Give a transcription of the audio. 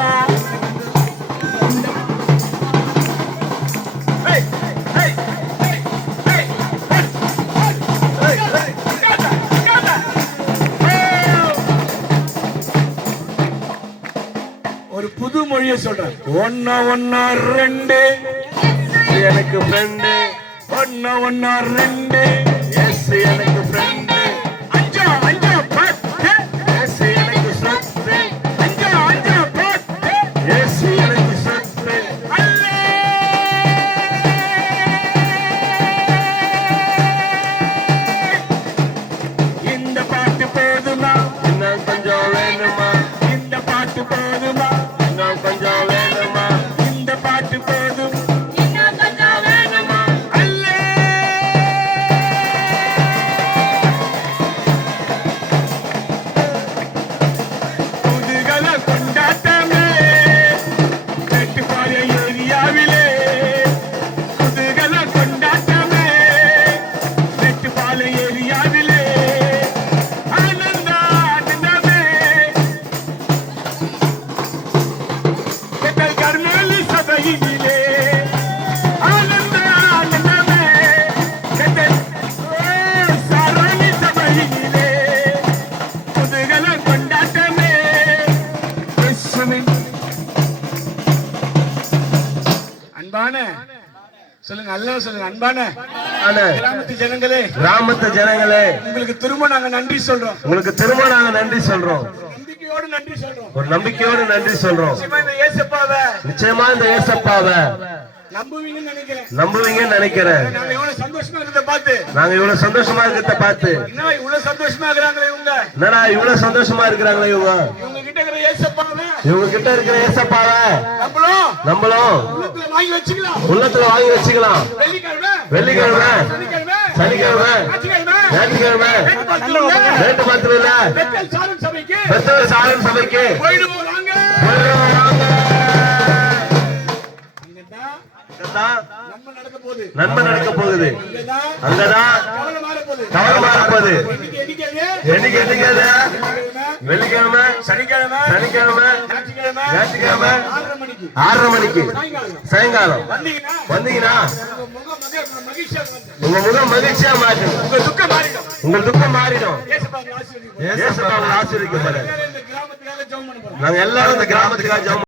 போதுமா? ஒரு புது மொழியை சொல்றேன். ஒன்னா ஒன்னா ரெண்டு எனக்கு ஃப்ரெண்டு. ஒன்னா ஒன்னா ரெண்டு எஸ் எனக்கு ஃப்ரெண்டு. அஞ்சா அஞ்சா பத்து எஸ் எனக்கு சொத்து. அஞ்சா அஞ்சா பத்து எஸ் எனக்கு சொத்து. அல்லே இந்த பாட்டு போதுமா? இன்னும் கொஞ்சம் வேணுமா? இந்த பாட்டு போதுமா? இன்னும் கொஞ்சம் வேணுமா? இந்த பாட்டு போதும் இன்னும் கொஞ்சம் வேணுமா? அல்லே புதுகல கொண்டாட்டமே மேட்டுப்பாளைய ஏரியாவிலே. புதுகல கொண்டாட்டமே மேட்டுப்பாளைய ஏரியாவிலே. ஆனந்த ஆனந்தமே கர்மேலி சபையிலே. ஆனந்த ஆனந்தமே சாரணி சபையிலே. புதுகல கொண்டாட்டமே இயேசுவின். அன்பான சொல்லுங்க, அல்ல சொல்லுங்க. அன்பான கிராமத்து ஜனங்களே, கிராமத்து ஜனங்களே, உங்களுக்கு திரும்ப நாங்க நன்றி சொல்றோம். உங்களுக்கு திரும்ப நாங்க நன்றி சொல்றோம். நம்பிக்கையோடு நன்றி சொல்றோம். ஒரு நம்பிக்கையோடு நன்றி சொல்றோம். நிச்சயமா இந்த இயேசுப்பாவை நிச்சயமா இந்த ஏசப்பாவை நம்புவீங்கன்னு நினைக்கிறேன். நம்புவீங்கன்னு நினைக்கிறேன். நாங்க எவ்வளவு சந்தோஷமா இருக்கிறத பார்த்து, நாங்க இவ்வளவு சந்தோஷமா இருக்கிறத பார்த்து, என்ன இவ்வளவு சந்தோஷமா இருக்கிறாங்களே இவங்க. என்னடா இவ்வளவு சந்தோஷமா இருக்கிறாங்களே இவங்க. இவங்க கிட்ட இருக்கிற இயேசுப்பாவை இவங்க கிட்ட இருக்கிற ஏசப்பாவை நம்மளும் உள்ளத்துல வாங்கி வச்சுக்கலாம். உள்ளத்துல வாங்கி வச்சுக்கலாம். வெள்ளிக்கிழமை, வெள்ளிக்கிழமை, சனிக்கிழமை, சனிக்கிழமை, ஞாயிற்றுக்கிழமை, ஞாயிற்றுக்கிழமை, ரேட்டு பார்த்துல பெத்தேல் சாரன் சபைக்கு பெத்தவர் சாரன் சபைக்கு போயிடுவோம் வாங்க. இங்கதான் நம்ம நடக்க போகுது. நன்மை நடக்க போகுது. இங்கதான் அங்கதான் கவலை மாற போகுது. கவலை மாறப்போகுது. என்னைக்கு என்னைக்கு என்னைக்கு வெள்ளிக்கிழமை, சனிக்கிழமை, சனிக்கிழமை, ஞாயிற்றுக்கிழமை, ஞாயிற்றுக்கிழமை 6:30 மணிக்கு 6:30 மணிக்கு சாயங்காலம் வந்தீங்கன்னா வந்தீங்கன்னா உங்க முகம் மகிழ்ச்சியா மாறும். உங்க முகம் மகிழ்ச்சியா மாற்றும். உங்க துக்கம் மாறிடும். உங்க துக்கம் மாறிடும். இயேசுப்பாவை ஆசீர்வதிப்பார். ஏசப்பாவை ஆசீர்வதிக்கப்படும். இந்த கிராமத்துக்காக ஜெபம் பண்ண போறோம். நாங்க எல்லாரும் இந்த கிராமத்துக்காக ஜெபம்